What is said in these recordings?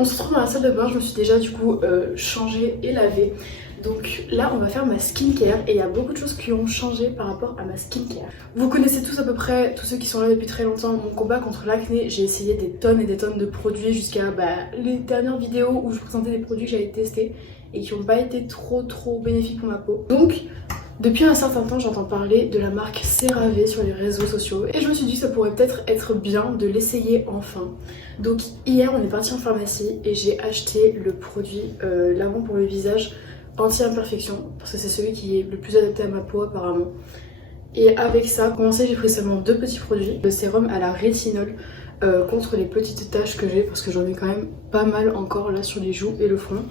On se retrouve dans la salle de bain, je me suis déjà du coup changée et lavée. Donc là on va faire ma skincare et il y a beaucoup de choses qui ont changé par rapport à ma skincare. Vous connaissez tous à peu près, tous ceux qui sont là depuis très longtemps, mon combat contre l'acné. J'ai essayé des tonnes et des tonnes de produits jusqu'à les dernières vidéos où je présentais des produits que j'avais testés et qui n'ont pas été trop bénéfiques pour ma peau. Donc depuis un certain temps j'entends parler de la marque CeraVe sur les réseaux sociaux et je me suis dit que ça pourrait peut-être être bien de l'essayer enfin. Donc hier on est parti en pharmacie et j'ai acheté le produit l'avant pour le visage anti-imperfection parce que c'est celui qui est le plus adapté à ma peau apparemment. Et avec ça, pour commencer j'ai pris seulement 2 petits produits. Le sérum à la rétinol contre les petites taches que j'ai parce que j'en ai quand même pas mal encore là sur les joues et le front.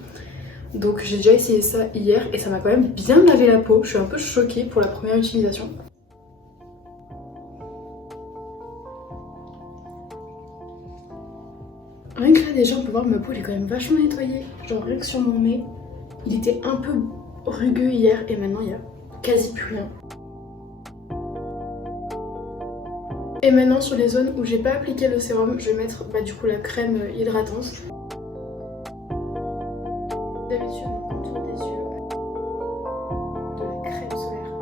Donc j'ai déjà essayé ça hier et ça m'a quand même bien lavé la peau. Je suis un peu choquée pour la première utilisation. Rien que là déjà on peut voir que ma peau elle est quand même vachement nettoyée. Genre rien que sur mon nez, il était un peu rugueux hier et maintenant il y a quasi plus rien. Et maintenant sur les zones où j'ai pas appliqué le sérum, je vais mettre du coup la crème hydratante. D'habitude on contourne des yeux de la crème solaire.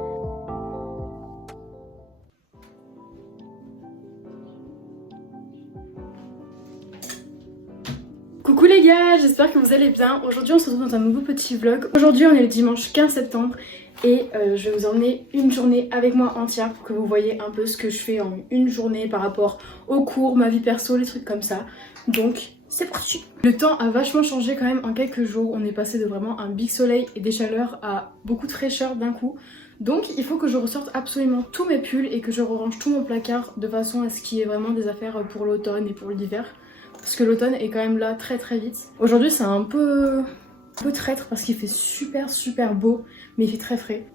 Coucou les gars, j'espère que vous allez bien. Aujourd'hui on se retrouve dans un nouveau petit vlog. Aujourd'hui on est le dimanche 15 septembre et je vais vous emmener une journée avec moi entière pour que vous voyez un peu ce que je fais en une journée par rapport aux cours, ma vie perso, les trucs comme ça. Donc c'est parti. Le temps a vachement changé quand même en quelques jours. On est passé de vraiment un big soleil et des chaleurs à beaucoup de fraîcheur d'un coup. Donc il faut que je ressorte absolument tous mes pulls et que je range tout mon placard de façon à ce qu'il y ait vraiment des affaires pour l'automne et pour l'hiver. Parce que l'automne est quand même là très vite. Aujourd'hui c'est un peu traître parce qu'il fait super beau, mais il fait très frais.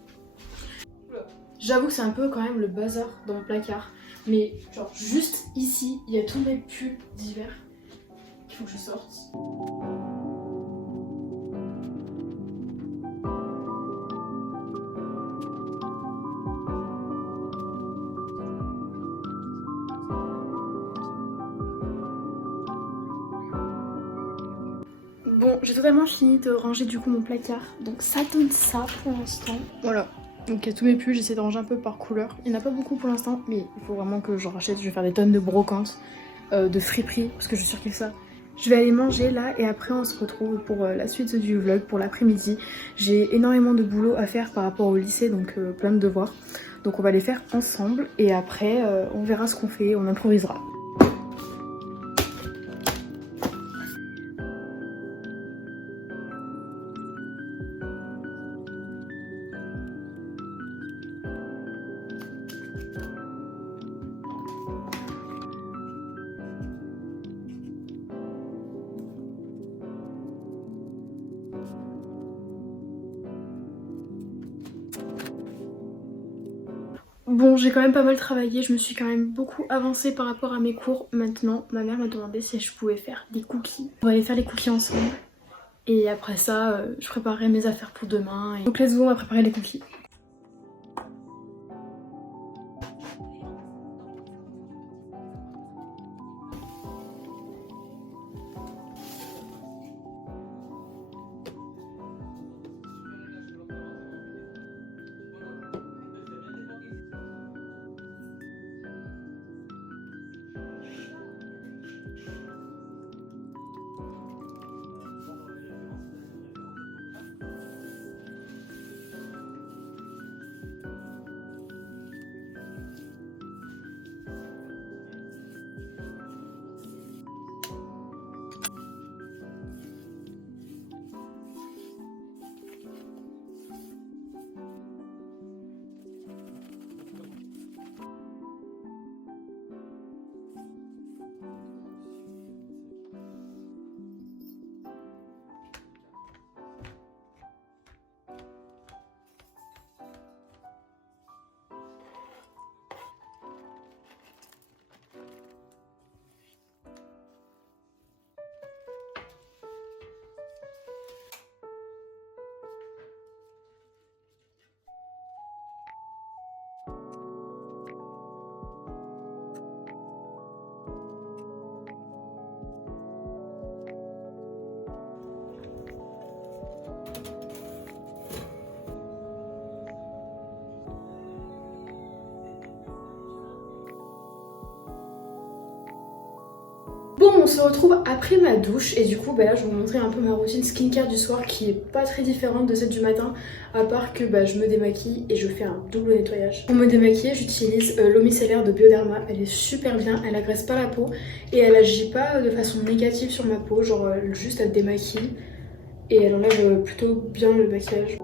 J'avoue que c'est un peu quand même le bazar dans mon placard. Mais genre juste ici, il y a tous mes pulls d'hiver qu'il faut que je sorte. Bon, j'ai totalement fini de ranger du coup mon placard. Donc ça donne ça pour l'instant. Voilà. Donc il y a tous mes pulls, j'essaie de ranger un peu par couleur. Il n'y en a pas beaucoup pour l'instant, mais il faut vraiment que j'en rachète. Je vais faire des tonnes de brocantes, de friperies, parce que je surkiffe ça. Je vais aller manger là et après on se retrouve pour la suite du vlog, pour l'après-midi. J'ai énormément de boulot à faire par rapport au lycée, donc plein de devoirs. Donc on va les faire ensemble et après on verra ce qu'on fait, on improvisera. Bon, j'ai quand même pas mal travaillé, je me suis quand même beaucoup avancée par rapport à mes cours. Maintenant, ma mère m'a demandé si je pouvais faire des cookies. On va aller faire les cookies ensemble. Et après ça, je préparerai mes affaires pour demain. Donc let's go, on va préparer les cookies. Bon, on se retrouve après ma douche et du coup là je vais vous montrer un peu ma routine skincare du soir qui est pas très différente de celle du matin, à part que je me démaquille et je fais un double nettoyage. Pour me démaquiller j'utilise l'eau micellaire de Bioderma, elle est super bien, elle agresse pas la peau et elle agit pas de façon négative sur ma peau, genre juste elle démaquille et elle enlève plutôt bien le maquillage.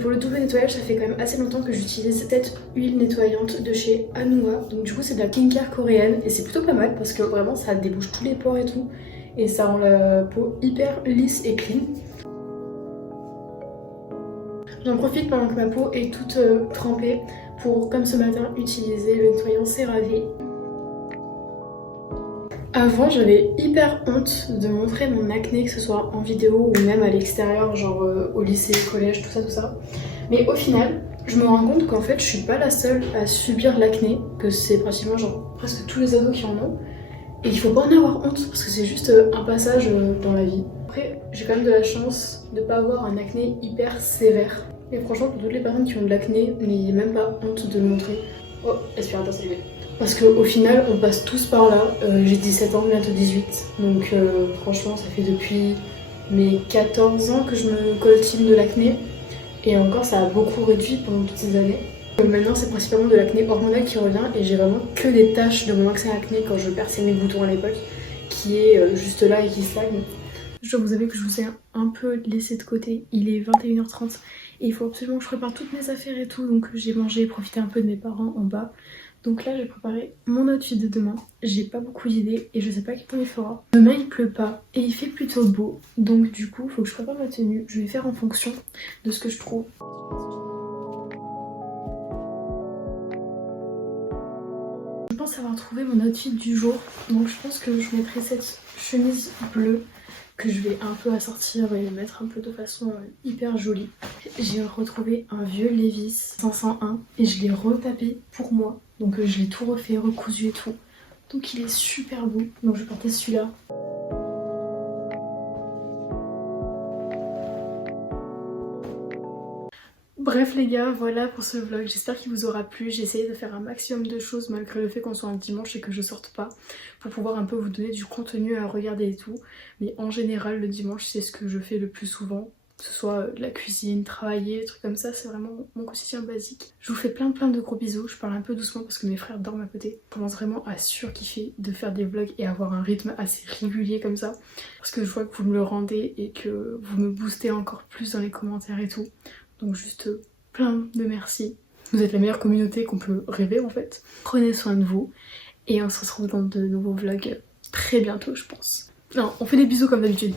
Pour le double nettoyage, ça fait quand même assez longtemps que j'utilise cette huile nettoyante de chez Anua. Donc du coup c'est de la skincare coréenne et c'est plutôt pas mal parce que vraiment ça débouche tous les pores et tout. Et ça rend la peau hyper lisse et clean. J'en profite pendant que ma peau est toute trempée pour, comme ce matin, utiliser le nettoyant CeraVe. Avant j'avais hyper honte de montrer mon acné, que ce soit en vidéo ou même à l'extérieur, genre au lycée, collège, tout ça. Mais au final, je me rends compte qu'en fait je suis pas la seule à subir l'acné, que c'est pratiquement genre presque tous les ados qui en ont. Et il faut pas en avoir honte parce que c'est juste un passage dans la vie. Après j'ai quand même de la chance de pas avoir un acné hyper sévère. Et franchement pour toutes les personnes qui ont de l'acné, n'ayez même pas honte de le montrer. Oh, l'aspirateur s'est levé. Parce qu'au final, on passe tous par là. J'ai 17 ans, bientôt 18. Donc franchement, ça fait depuis mes 14 ans que je me coltine de l'acné. Et encore, ça a beaucoup réduit pendant toutes ces années. Maintenant, c'est principalement de l'acné hormonal qui revient. Et j'ai vraiment que des taches de mon accès à acné quand je perçais mes boutons à l'époque, qui est juste là et qui stagne. Je dois vous avouer que je vous ai un peu laissé de côté. Il est 21h30 et il faut absolument que je prépare toutes mes affaires et tout. Donc j'ai mangé et profité un peu de mes parents en bas. Donc là j'ai préparé mon outfit de demain, j'ai pas beaucoup d'idées et je sais pas quel temps il fera. Demain il pleut pas et il fait plutôt beau, donc du coup faut que je prépare ma tenue, je vais faire en fonction de ce que je trouve. Je pense avoir trouvé mon outfit du jour, donc je pense que je mettrai cette chemise bleue que je vais un peu assortir et mettre un peu de façon hyper jolie. J'ai retrouvé un vieux Levi's 501 et je l'ai retapé pour moi. Donc je l'ai tout refait, recousu et tout. Donc il est super beau. Donc je vais porter celui-là. Bref les gars, voilà pour ce vlog, j'espère qu'il vous aura plu. J'ai essayé de faire un maximum de choses malgré le fait qu'on soit un dimanche et que je sorte pas, pour pouvoir un peu vous donner du contenu à regarder et tout. Mais en général le dimanche c'est ce que je fais le plus souvent, que ce soit de la cuisine, travailler, des trucs comme ça, c'est vraiment mon quotidien basique. Je vous fais plein de gros bisous, je parle un peu doucement parce que mes frères dorment à côté. Je commence vraiment à surkiffer de faire des vlogs et avoir un rythme assez régulier comme ça, parce que je vois que vous me le rendez et que vous me boostez encore plus dans les commentaires et tout. Donc juste plein de merci. Vous êtes la meilleure communauté qu'on peut rêver en fait. Prenez soin de vous et on se retrouve dans de nouveaux vlogs très bientôt je pense. Non, on fait des bisous comme d'habitude.